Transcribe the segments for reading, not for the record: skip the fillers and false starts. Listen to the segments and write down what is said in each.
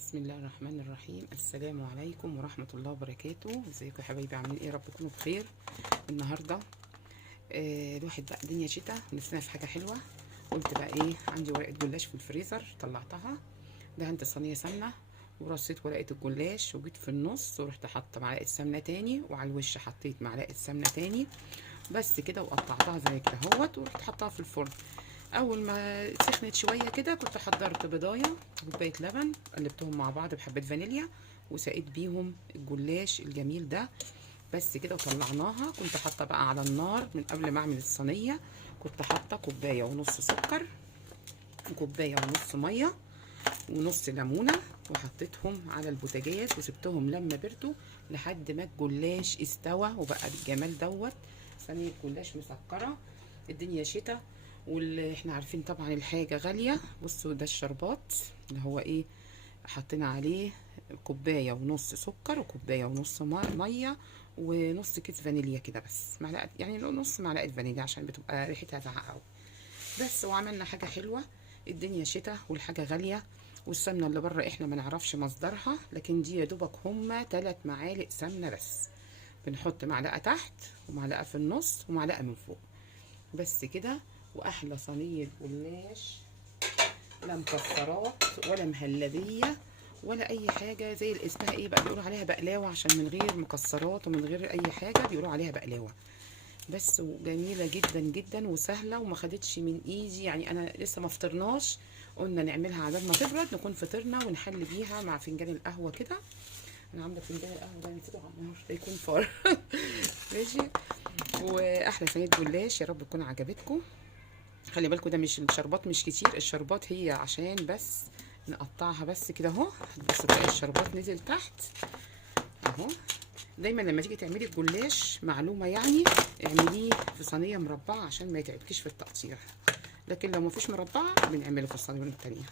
بسم الله الرحمن الرحيم. السلام عليكم ورحمة الله وبركاته. ازيكم يا حبايبي، عاملين ايه؟ رب تكونوا بخير. النهارده الواحد بقى الدنيا شتا ونفسنا في حاجة حلوة. قلت بقى ايه، عندي ورقة جلاش في الفريزر طلعتها، دهنت الصينية سمنة ورصيت ورقة الجلاش وجيت في النص ورحت حاطة معلقة سمنة تاني، وعلى الوش حطيت معلقة سمنة تاني بس كده، وقطعتها زي كده اهوت ورحت حطها في الفرن. اول ما سخنت شويه كده كنت حضرت بيضايه وكوبايه لبن، قلبتهم مع بعض بحبه فانيليا وسقيت بيهم الجلاش الجميل ده بس كده وطلعناها. كنت حاطه بقى على النار من قبل ما اعمل الصينيه، كنت حاطه كوبايه ونص سكر وكوبايه ونص ميه ونص ليمونه، وحطيتهم على البوتاجاز وسبتهم لما بردوا لحد ما الجلاش استوى وبقى بالجمال دوت. صينيه جلاش مسكره، الدنيا شتا واللي احنا عارفين طبعا الحاجه غاليه. بصوا ده الشربات اللي هو ايه، حطينا عليه كوبايه ونص سكر وكوبايه ونص ميه ونص كيس فانيليا كده، بس معلقه يعني نص معلقه فانيليا عشان بتبقى ريحتها زعقه قوي بس. وعملنا حاجه حلوه، الدنيا شتا والحاجه غاليه، والسمنه اللي بره احنا ما نعرفش مصدرها، لكن دي يا دوبك هما 3 معالق سمنه بس. بنحط معلقه تحت ومعلقه في النص ومعلقه من فوق بس كده. واحلى صينيه جلاش، لا مكسرات ولا مهلبيه ولا اي حاجه زي اللي اسمها ايه بقى، بيقولوا عليها بقلاوه عشان من غير مكسرات ومن غير اي حاجه بيقولوا عليها بقلاوه بس. وجميله جدا جدا وسهله وما خدتش من ايدي، يعني انا لسه ما فطرناش، قلنا نعملها على ما تبرد نكون فطرنا ونحل بيها مع فنجان القهوه كده. انا عامله فنجان القهوه ده نسيته على النار ده يكون فار ماشي. واحلى صينيه جلاش، يا رب تكون عجبتكم. خلي بالكم ده مش الشربات مش كتير، الشربات هي عشان بس نقطعها بس كده اهو. بصوا تلاقي الشربات نزل تحت اهو. دايما لما تيجي تعملي الجلاش معلومه يعني، اعمليه في صينيه مربعه عشان ما يتعبكيش في التقطيع، لكن لو مفيش مربعه بنعمله في الصينيه التانيه،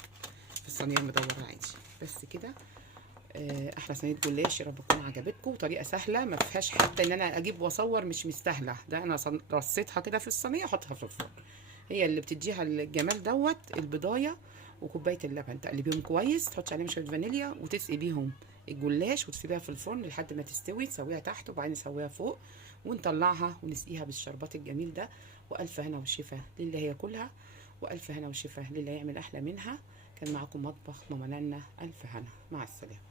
في الصينيه المدوره عادي بس كده. احلى صينيه جلاش، يا رب تكون عجبتكم. طريقه سهله ما فيهاش حتى ان انا اجيب واصور، مش مستاهله، ده انا رصيتها كده في الصينيه احطها في الفرن. هي اللي بتديها الجمال دوت البضايه وكوبايه اللبن، تقلبيهم كويس، تحطي عليهم شويه فانيليا وتسقي بيهم الجلاش وتسيبيها في الفرن لحد ما تستوي، تسويها تحت وبعدين تسويها فوق ونطلعها ونسقيها بالشربات الجميل ده. والف هنا وشفا للي هياكلها، والف هنا وشفا للي هيعمل احلى منها. كان معاكم مطبخ ماما نانا، الف هنا، مع السلامه.